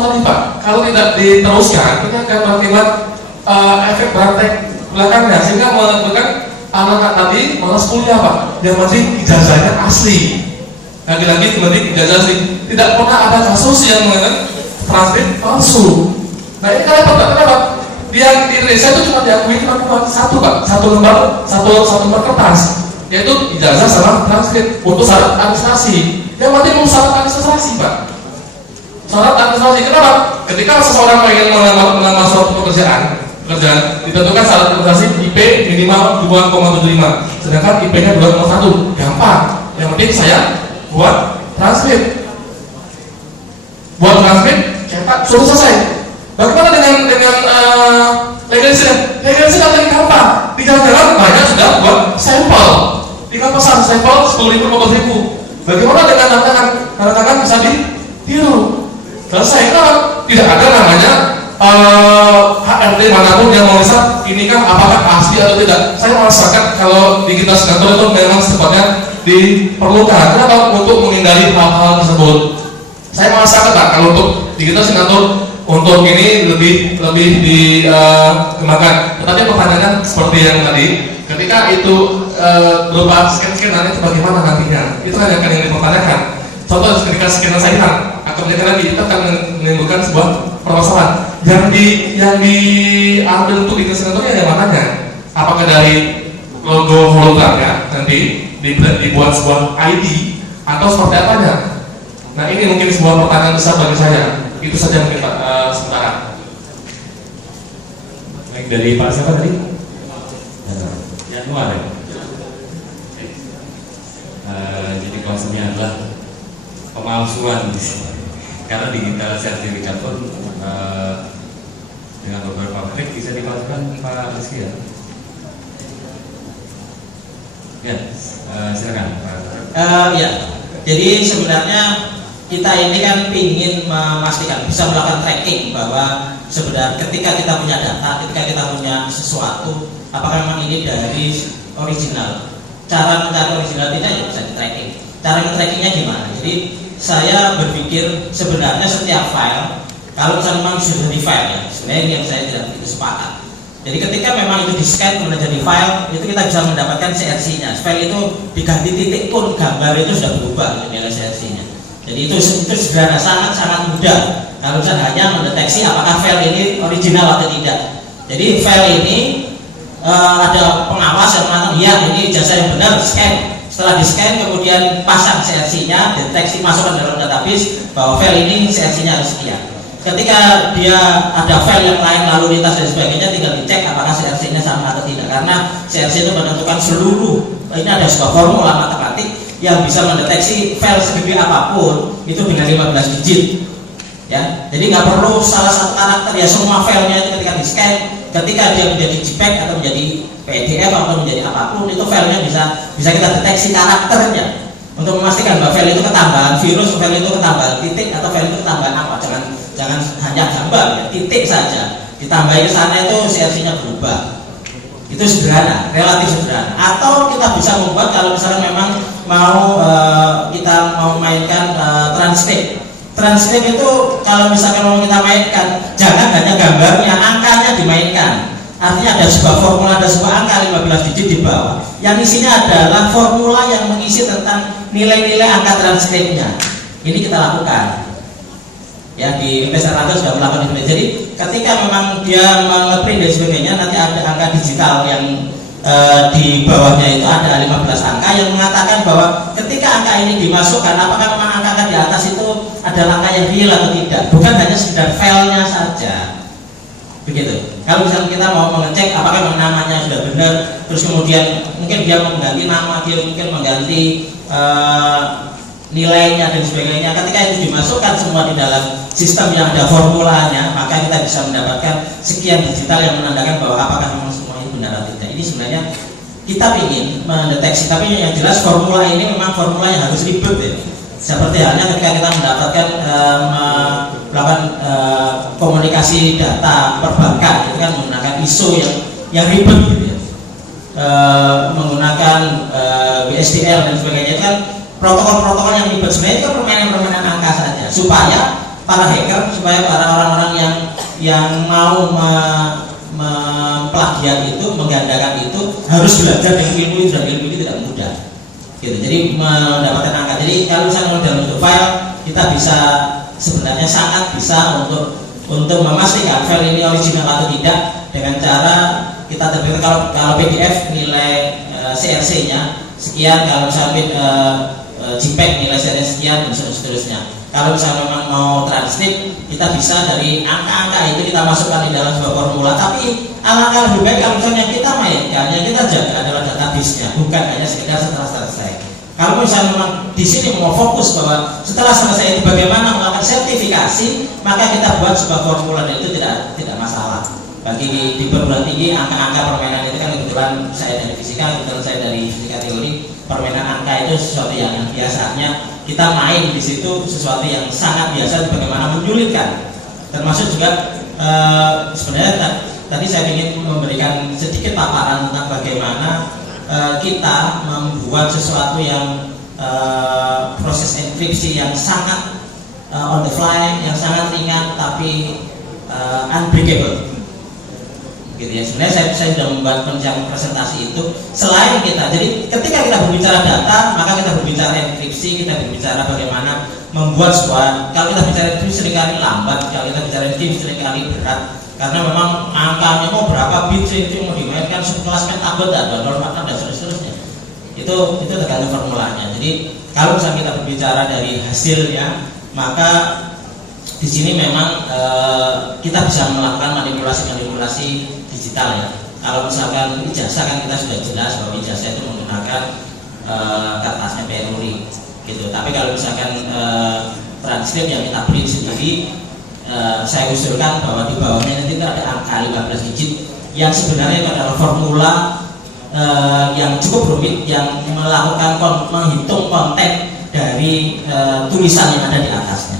tadi Pak, kalau tidak diteruskan ini akan berakibat efek praktek belakangnya sehingga menyebabkan anak-anak tadi malas kuliah Pak. Yang penting ijazahnya asli. Lagi-lagi ijazah asli. Tidak pernah ada kasus yang mengatakan transkrip palsu. Nah ini kenapa? Di Indonesia itu cuma diakui cuma satu Pak, satu lembar kertas, yaitu ijazah sama transkrip untuk syarat administrasi. Yang penting untuk syarat administrasi Pak. Syarat administrasi kenapa? Ketika seseorang pengen melamar suatu pekerjaan ditentukan syarat administrasi IP minimal 2,75, sedangkan IP-nya 2,1, gampang. Yang penting saya buat transkrip, cetak, suruh selesai. Bagaimana dengan legalisasi? Legalisasi nanti gampang. Di jalan-jalan banyak sudah buat sampel. Tinggal pesan sampel 10.000, 15.000. Bagaimana dengan tangan bisa ditiru? Selesai kan? Tidak ada namanya HRD manapun yang melihat ini kan apakah asli atau tidak. Saya merasakan kalau di kita sekantor itu memang secepatnya diperlukan. Kenapa? Untuk menghindari hal-hal tersebut. Saya merasakan Pak, kalau untuk di kita sekantor untuk ini lebih dikembangkan. Tetapi pertanyaannya seperti yang tadi, ketika itu berupa scan nanti bagaimana nantinya? Itu kan yang dipertanyakan. Contoh ketika scan saya hilang, akan menjadi lagi itu akan menimbulkan sebuah permasalahan. Yang diambil untuk di scannernya yang mananya? Apakah dari logo hologramnya nanti dibuat sebuah ID atau seperti apanya? Nah ini mungkin sebuah pertanyaan besar bagi saya. Itu saja mungkin Pak sementara. Baik, dari Pak siapa tadi? Januar ya? Jadi konsepnya adalah pemalsuan di sini. Karena digital sertifikat pun dengan beberapa trik bisa dipalsukan Pak Rizky ya? Ya, silakan Pak. Ya, jadi sebenarnya kita ini kan ingin memastikan bisa melakukan tracking bahwa sebenarnya ketika kita punya data, ketika kita punya sesuatu, apakah memang ini dari original. Cara mencari originalnya ya bisa di tracking. Cara trackingnya gimana? Jadi saya berpikir sebenarnya setiap file, kalau misalnya memang sudah di file ya, sebenarnya ini yang saya tidak begitu sepakat. Jadi ketika memang itu di scan kemudian jadi file, itu kita bisa mendapatkan CRC-nya. File itu diganti titik pun gambar itu sudah berubah nilai CRC-nya. Jadi itu sederhana, sangat mudah. Kalau misalnya hanya mendeteksi apakah file ini original atau tidak. Jadi file ini ada pengawas yang mengatakan ya ini jasa yang benar, scan. Setelah di scan kemudian pasang CRC-nya, deteksi masukkan dalam database bahwa file ini CRC-nya harus sekian. Ketika dia ada file yang lain lalu lintas dan sebagainya, tinggal dicek apakah CRC-nya sama atau tidak. Karena CRC itu menentukan seluruh, ini ada sebuah formula matematik yang bisa mendeteksi file segede apapun itu dengan 15 digit. Ya, jadi nggak perlu salah satu karakter ya, semua filenya itu ketika di scan, ketika dia menjadi JPEG atau menjadi PDF atau menjadi apapun, itu filenya bisa kita deteksi karakternya untuk memastikan bahwa file itu ketambahan virus, file itu ketambahan titik atau file itu ketambahan apa. Jangan hanya gambar ya, titik saja ditambahin ke sana itu CRC-nya berubah. Itu sederhana, relatif sederhana. Atau kita bisa membuat kalau misalnya memang kita mau mainkan transkrip. Transkrip itu kalau misalkan mau kita mainkan, jangan hanya gambarnya, angkanya dimainkan. Artinya ada sebuah formula, ada sebuah angka 15 digit di bawah. Yang isinya adalah formula yang mengisi tentang nilai-nilai angka transkripnya. Ini kita lakukan. Ya di Investor Raga sudah melakukan itu. Jadi ketika memang dia nge-print dan sebagainya, nanti ada angka digital yang di bawahnya itu ada 15 angka yang mengatakan bahwa ketika angka ini dimasukkan, apakah memang angka di atas itu adalah angka yang real atau tidak, bukan hanya sekedar filenya saja. Begitu. Kalau misalnya kita mau mengecek apakah memang namanya sudah benar, terus kemudian mungkin dia mengganti nama, dia mungkin mengganti nilainya dan sebagainya. Ketika itu dimasukkan semua di dalam sistem yang ada formulanya, maka kita bisa mendapatkan sekian digital yang menandakan bahwa apakah memang semua itu benar atau tidak. Ini sebenarnya kita ingin mendeteksi, tapi yang jelas formula ini memang formula yang harus ribet ya. Seperti halnya ketika kita mendapatkan melakukan komunikasi data perbankan, itu kan menggunakan ISO yang ribet gitu ya. Menggunakan WSDL dan sebagainya, itu kan protokol-protokol yang ribet. Sebenarnya itu permainan-permainan angka saja supaya para hacker, supaya para orang-orang yang mau memplagiat itu, menggandakan itu harus belajar dengan ilmu itu, dan ilmu ini tidak mudah. Gitu. Jadi mendapatkan angka. Jadi kalau misalnya dalam bentuk file, kita bisa sebenarnya sangat bisa untuk memastikan file ini original atau tidak dengan cara kita terbitkan kalau PDF nilai CRC-nya sekian, kalau misalnya JPEG nilai CRC sekian, dan seterusnya. Kalau misalnya memang mau transkrip, kita bisa dari angka-angka itu kita masukkan di dalam sebuah formula. Tapi alangkah lebih baik kalau misalnya kita mainkan, yang kita jaga adalah database-nya, bukan hanya sekedar setelah selesai. Kalau misalnya memang di sini mau fokus bahwa setelah selesai itu bagaimana melakukan sertifikasi, maka kita buat sebuah formula, dan itu tidak masalah. Bagi di perguruan tinggi, angka-angka permainan itu kan kebetulan saya dari fisika, kebetulan saya dari fisika teori. Permainan angka itu sesuatu yang biasanya kita main di situ, sesuatu yang sangat biasa, bagaimana menyulitkan. Termasuk juga sebenarnya tadi saya ingin memberikan sedikit paparan tentang bagaimana kita membuat sesuatu yang proses enkripsi yang sangat on the fly, yang sangat ringan tapi unbreakable. Gitu ya. Sebenarnya saya sudah membuat presentasi itu selain kita. Jadi ketika kita berbicara data, maka kita berbicara enkripsi, kita berbicara bagaimana membuat sebuah. Kalau kita bicara enkripsi seringkali lambat, kalau kita bicara enkripsi seringkali berat, karena memang angkanya mau berapa bit itu mau dimainkan sekelas pentabel dan 0,6 dan seterusnya. Itu tergantung formulanya. Jadi kalau misalnya kita berbicara dari hasilnya, maka di sini memang kita bisa melakukan manipulasi digital ya. Kalau misalkan ijazah kan kita sudah jelas bahwa ijazah itu menggunakan kertasnya Peruri gitu. Tapi kalau misalkan transkrip yang kita print sendiri, saya usulkan bahwa di bawahnya nanti ada angka 15 digit yang sebenarnya itu adalah formula yang cukup rumit yang melakukan menghitung konten dari tulisan yang ada di atasnya.